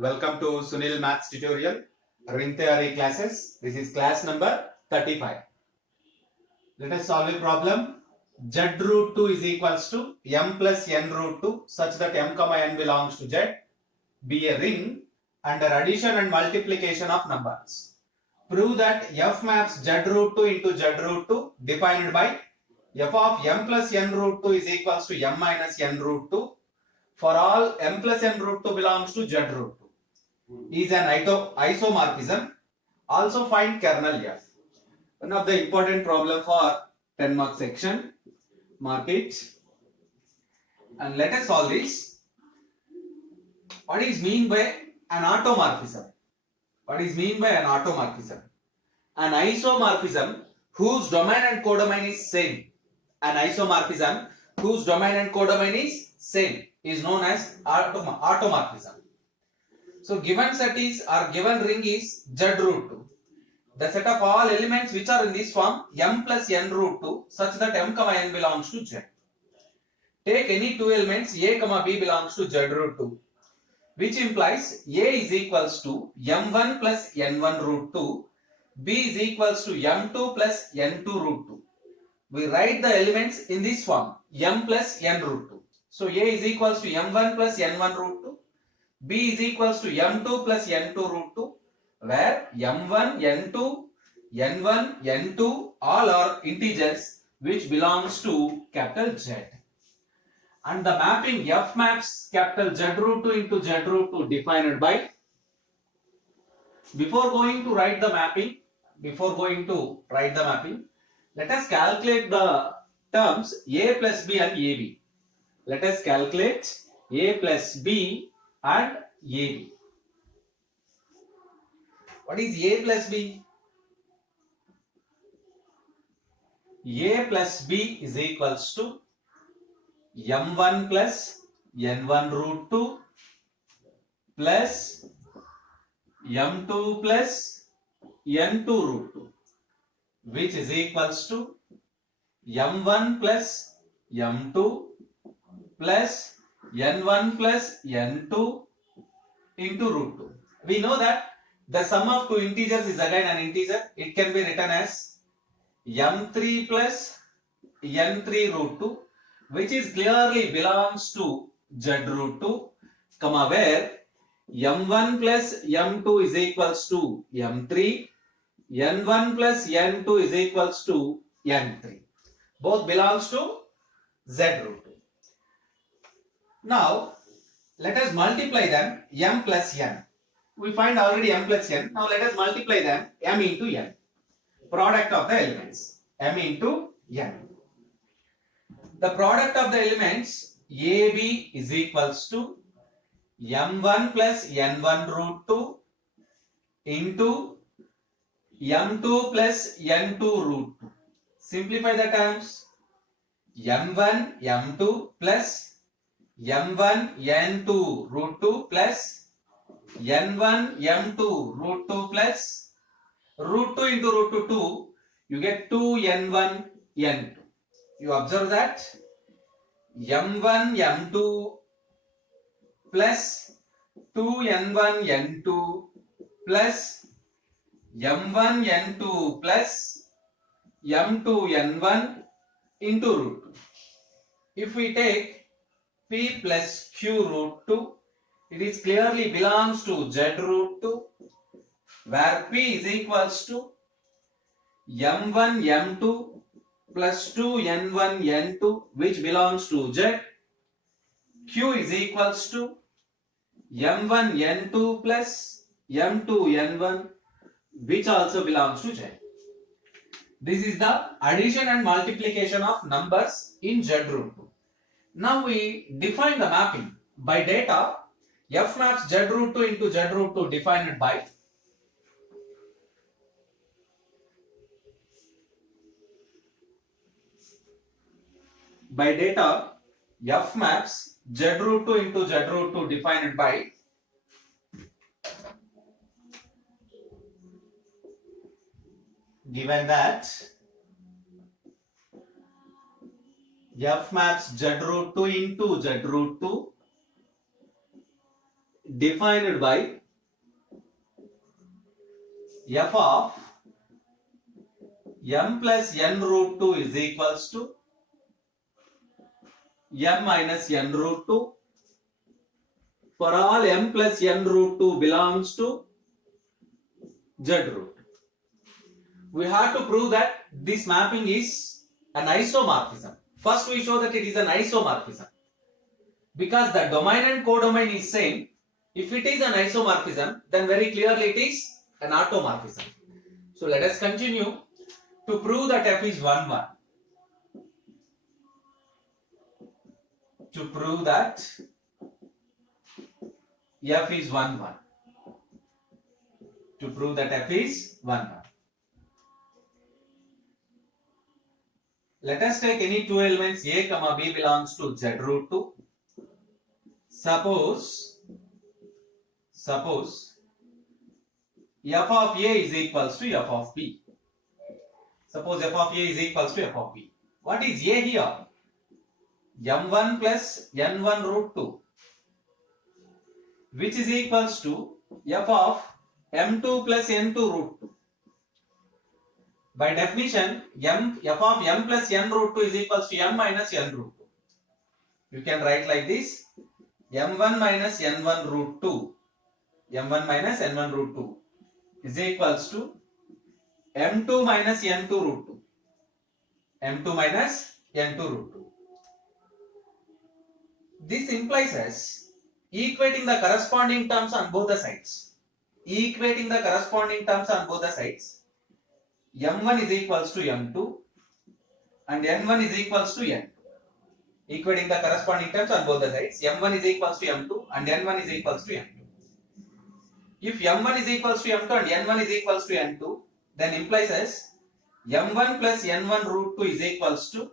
Welcome to Sunil Maths tutorial, ring theory classes. This is class number 35. Let us solve a problem. Z root 2 is equals to m plus n root 2 such that m comma n belongs to Z. Be a ring under addition and multiplication of numbers. Prove that f maps Z root 2 into Z root 2 defined by f of m plus n root 2 is equals to m minus n root 2 for all m plus n root 2 belongs to Z root 2 is an isomorphism. Also find kernel f. One of the important problem for 10 mark section. Mark it and let us solve this. What is mean by an automorphism? What is mean by an automorphism? An isomorphism whose domain and codomain is same. An isomorphism whose domain and codomain is same is known as automorphism. So given set is or given ring is Z root 2. The set of all elements which are in this form m plus n root 2 such that m comma n belongs to Z. Take any two elements a comma b belongs to Z root 2, which implies a is equals to m1 plus n1 root 2, b is equals to m2 plus n2 root 2. We write the elements in this form m plus n root 2. So a is equals to m1 plus n1 root 2, b is equals to m2 plus n2 root 2, where m1, n2, n1, n2 all are integers which belongs to capital Z. And the mapping f maps capital Z root 2 into Z root 2 defined by, before going to write the mapping, let us calculate the terms a plus b and ab. Let us calculate a plus b and ab. What is a plus b? A plus b is equals to m1 plus n1 root 2 plus m2 plus n2 root 2, which is equals to m1 plus m2 plus n1 plus n2 into root 2. We know that the sum of two integers is again an integer. It can be written as m3 plus n3 root 2, which is clearly belongs to Z root 2, comma where m1 plus m2 is equals to m3, n1 plus n2 is equals to n3. Both belongs to Z root 2. Now let us multiply them m plus n. We find already m plus n. Now let us multiply them m into n. Product of the elements m into n. The product of the elements AB is equals to m1 plus n1 root 2 into m2 plus n2 root 2. Simplify the terms. m1 m2 plus m1 n2 root 2 plus n1 m2 root 2 plus root 2 into root 2, you get 2n1 n2. You observe that m1 m2 plus 2n1 n2 plus m1 n2 plus m2 n1 into root 2. If we take p plus q root 2, it is clearly belongs to Z root 2, where p is equals to m1 m2 plus 2n1 n2, which belongs to Z. Q is equals to m1 n2 plus m2 n1, which also belongs to Z. This is the addition and multiplication of numbers in Z root 2. Now we define the mapping by data f maps Z root 2 into Z root 2 defined by data f maps Z root 2 into Z root 2 defined by given that f maps Z root 2 into Z root 2 defined by f of m plus n root 2 is equals to m minus n root 2 for all m plus n root 2 belongs to z root. We have to prove that this mapping is an isomorphism. First we show that it is an isomorphism. Because the domain and codomain is same, if it is an isomorphism, then very clearly it is an automorphism. So let us continue to prove that f is 1, 1. To prove that f is 1, 1. To prove that f is 1, 1. Let us take any two elements a comma b belongs to z root 2. Suppose f of a is equals to f of b. Suppose f of a is equals to f of b. What is a here? m1 plus n1 root 2, which is equals to f of m2 plus n2 root 2. By definition, f of m plus n root 2 is equals to m minus n root 2. You can write like this: m1 minus n1 root 2, m1 minus n1 root 2 is equals to m2 minus n2 root 2, m2 minus n2 root 2. This implies as equating the corresponding terms on both the sides. Equating the corresponding terms on both the sides. m1 is equals to m2 and n1 is equals to n2. Equating the corresponding terms on both the sides. m1 is equals to m2 and n1 is equals to n2. If m1 is equals to m2 and n1 is equals to n2, then implies as m1 plus n1 root 2 is equals to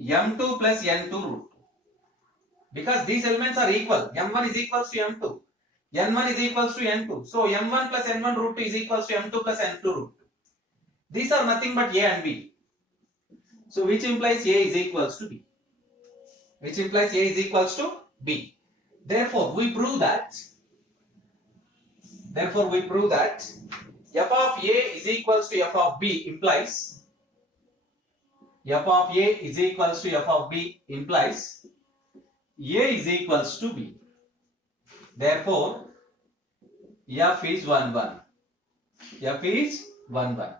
m2 plus n2 root 2. Because these elements are equal, m1 is equals to m2, n1 is equals to n2. So m1 plus n1 root 2 is equals to m2 plus n2 root 2. These are nothing but a and b. So which implies a is equals to b. Which implies a is equals to b. Therefore we prove that f of a is equals to f of b implies f of a is equals to f of b implies a is equals to b. Therefore f is 1, 1. F is 1, 1.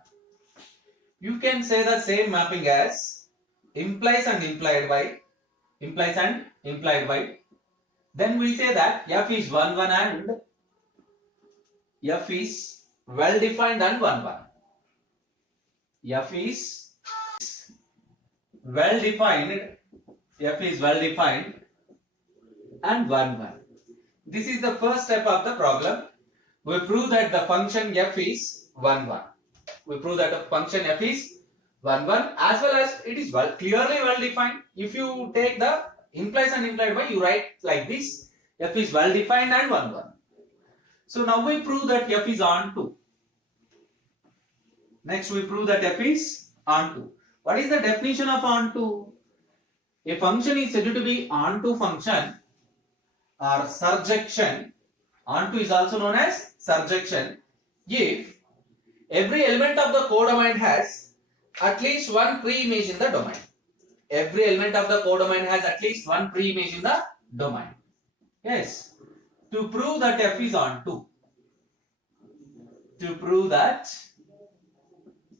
You can say the same mapping as implies and implied by. Implies and implied by. Then we say that f is 1, 1 and f is well defined and 1, 1. F is well defined. F is well defined and 1, 1. This is the first step of the problem. We prove that the function f is 1, 1. We prove that the function f is 1, 1 as well as it is clearly well defined. If you take the implies and implied by, you write like this: f is well defined and 1, 1. So now we prove that f is onto. Next we prove that f is onto. What is the definition of onto? A function is said to be onto function or surjection. Onto is also known as surjection if every element of the codomain has at least one pre-image in the domain. Every element of the codomain has at least one pre-image in the domain. Yes. To prove that f is onto. To prove that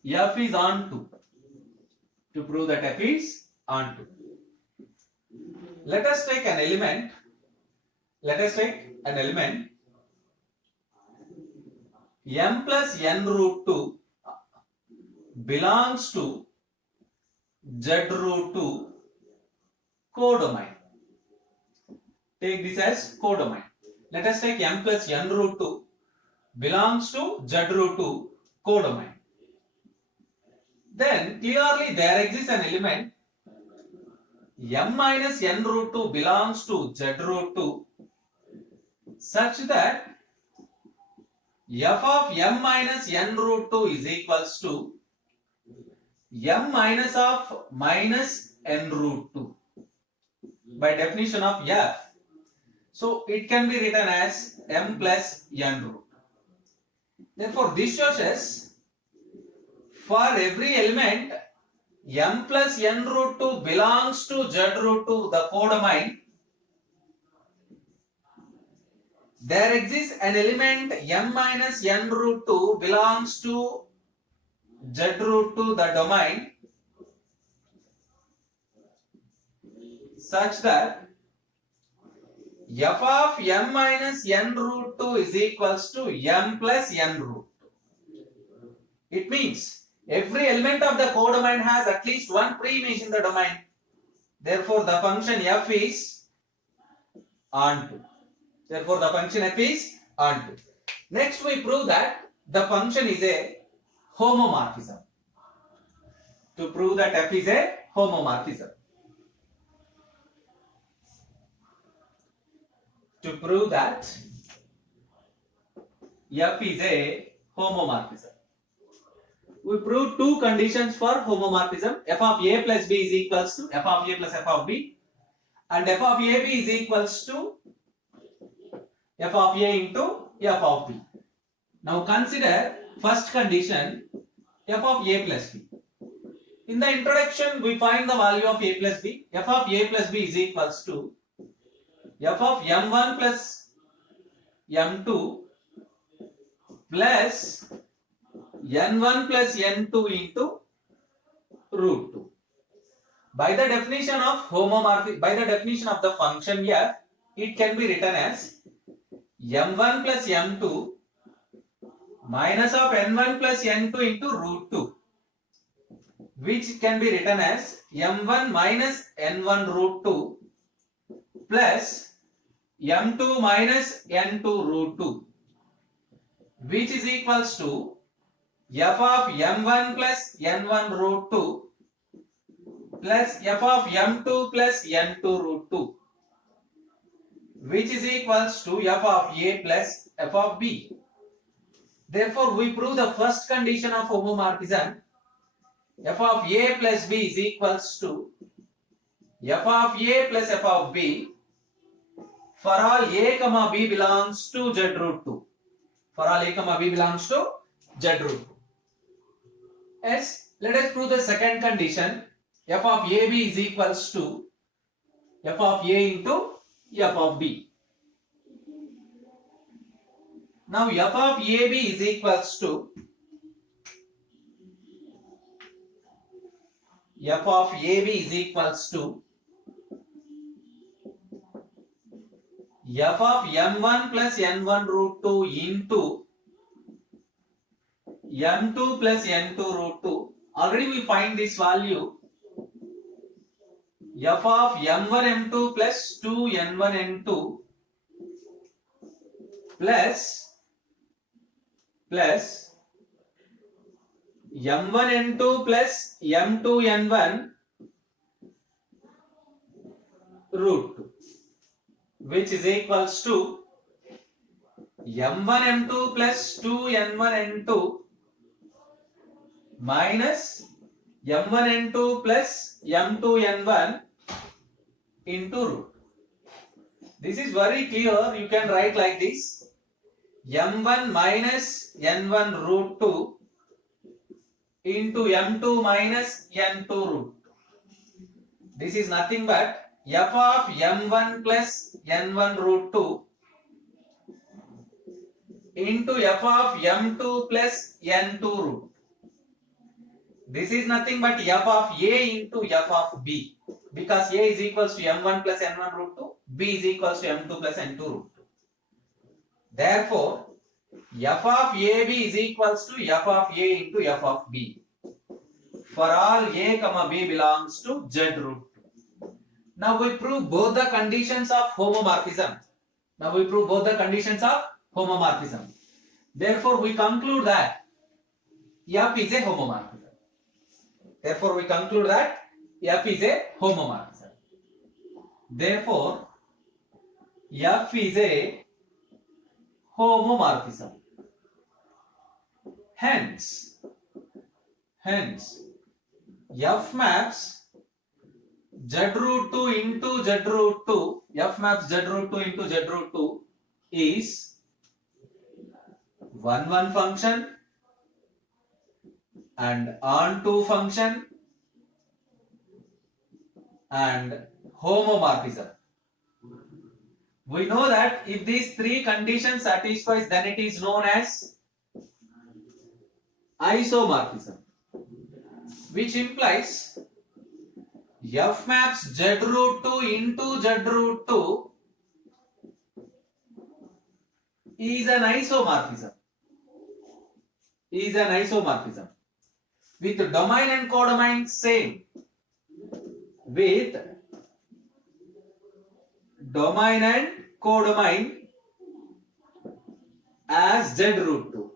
f is onto. To prove that f is onto. Let us take an element. Let us take an element m plus n root 2 belongs to z root 2 codomain. Take this as codomain. Let us take m plus n root 2 belongs to z root 2 codomain. Then clearly there exists an element m minus n root 2 belongs to z root 2 such that f of m minus n root 2 is equals to m minus of minus n root 2 by definition of f. So it can be written as m plus n root. Therefore, this shows us for every element m plus n root 2 belongs to z root 2, the codomain. There exists an element m minus n root 2 belongs to z root 2, the domain, such that f of m minus n root 2 is equals to m plus n root 2. It means every element of the codomain has at least one pre-image in the domain. Therefore, the function f is onto. Therefore, the function f is onto. Next, we prove that the function is a homomorphism. To prove that f is a homomorphism. To prove that f is a homomorphism, we prove two conditions for homomorphism. F of a plus b is equals to f of a plus f of b, and f of a b is equals to f of a into f of b. Now consider first condition, f of a plus b. In the introduction, we find the value of a plus b. F of a plus b is equals to f of m1 plus m2 plus n1 plus n2 into root 2. By the definition of homomorphism, by the definition of the function f, it can be written as m1 plus m2 minus of n1 plus n2 into root 2, which can be written as m1 minus n1 root 2 plus m2 minus n2 root 2, which is equals to f of m1 plus n1 root 2 plus f of m2 plus n2 root 2, which is equals to f of a plus f of b. Therefore, we prove the first condition of homomorphism. F of a plus b is equals to f of a plus f of b for all a comma b belongs to z root 2. For all a comma b belongs to z root 2. Yes, let us prove the second condition. F of ab is equals to f of a into f of b. Now f of ab is equals to f of ab is equals to f of m1 plus n1 root 2 into m2 plus n2 root 2. Already we find this value. F of m1 m2 plus 2 n1 n2 plus m1 n2 plus m2 n1 root 2, which is equals to m1 m2 plus 2 n1 n2 minus m1 n2 plus m2 n1 into root. This is very clear. You can write like this: m1 minus n1 root 2 into m2 minus n2 root 2. This is nothing but f of m1 plus n1 root 2 into f of m2 plus n2 root 2. This is nothing but f of a into f of b, because a is equals to m1 plus n1 root 2, b is equals to m2 plus n2 root 2. Therefore, f of ab is equals to f of a into f of b for all a comma b belongs to z root 2. Now we prove both the conditions of homomorphism. Therefore, we conclude that f is a homomorphism. Therefore, f is a homomorphism. Hence, f maps Z root 2 into Z root 2, F maps Z root 2 into Z root 2 is 1 function and on2 function and homomorphism. We know that if these three conditions satisfies, then it is known as isomorphism, which implies F maps Z root 2 into Z root 2 is an isomorphism. With domain and codomain same. With domain and codomain as Z root 2.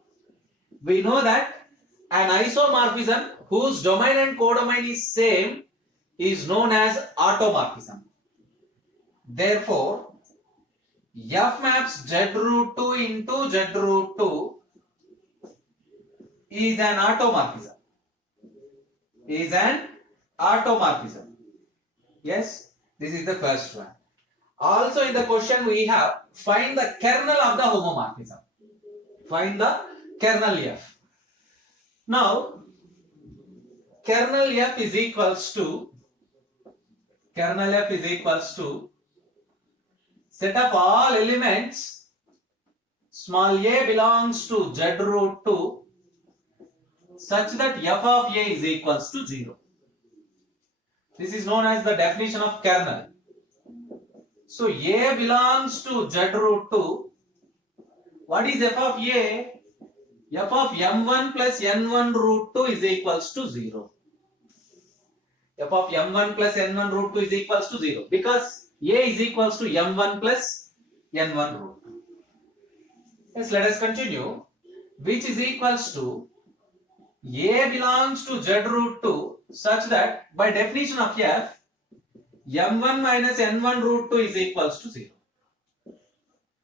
We know that an isomorphism whose domain and codomain is same is known as automorphism. Therefore, F maps Z root 2 into Z root 2 is an automorphism. Yes, this is the first one. Also in the question we have find the kernel of the homomorphism. Find the kernel F. Now, kernel F is equals to set of all elements small a belongs to Z root 2 such that F of A is equals to 0. This is known as the definition of kernel. So A belongs to Z root 2. What is F of A? F of m1 plus n1 root 2 is equals to 0. F of m1 plus n1 root 2 is equals to 0 because A is equals to m1 plus n1 root 2. Yes, let us continue. Which is equals to A belongs to Z root 2 such that by definition of F, m1 minus n1 root 2 is equals to 0.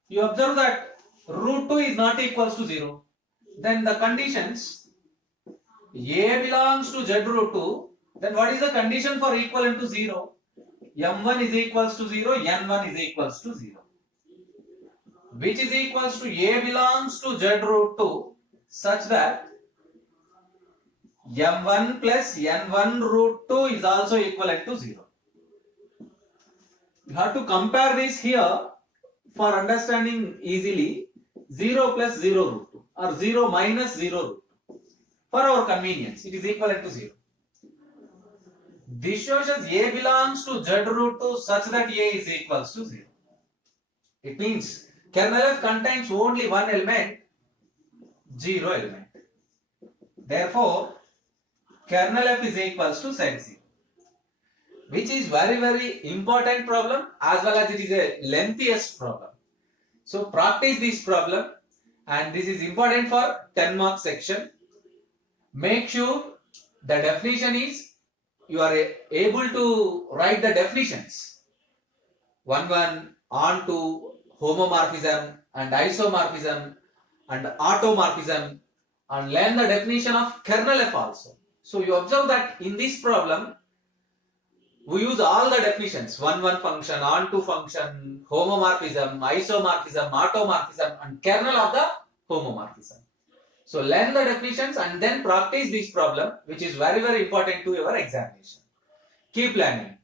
You observe that root 2 is not equals to 0. Then the conditions A belongs to Z root 2, then what is the condition for equivalent to 0? m1 is equals to 0, n1 is equals to 0. Which is equals to A belongs to Z root 2 such that m1 plus n1 root 2 is also equivalent to 0. You have to compare this here for understanding easily 0 plus 0 root 2 or 0 minus 0 root 2. For our convenience, it is equivalent to 0. This shows us A belongs to Z root 2 such that A is equals to 0. It means kernel F contains only one element, 0 element. Therefore, kernel F is equals to set 0. Which is very important problem as well as it is a lengthiest problem. So practice this problem and this is important for 10 mark section. Make sure the definition is you are able to write the definitions. 1 on to homomorphism and isomorphism and automorphism and learn the definition of kernel F also. So you observe that in this problem we use all the definitions, 1 function, on2 function, homomorphism, isomorphism, automorphism and kernel of the homomorphism. So learn the definitions and then practice this problem which is very important to your examination. Keep learning.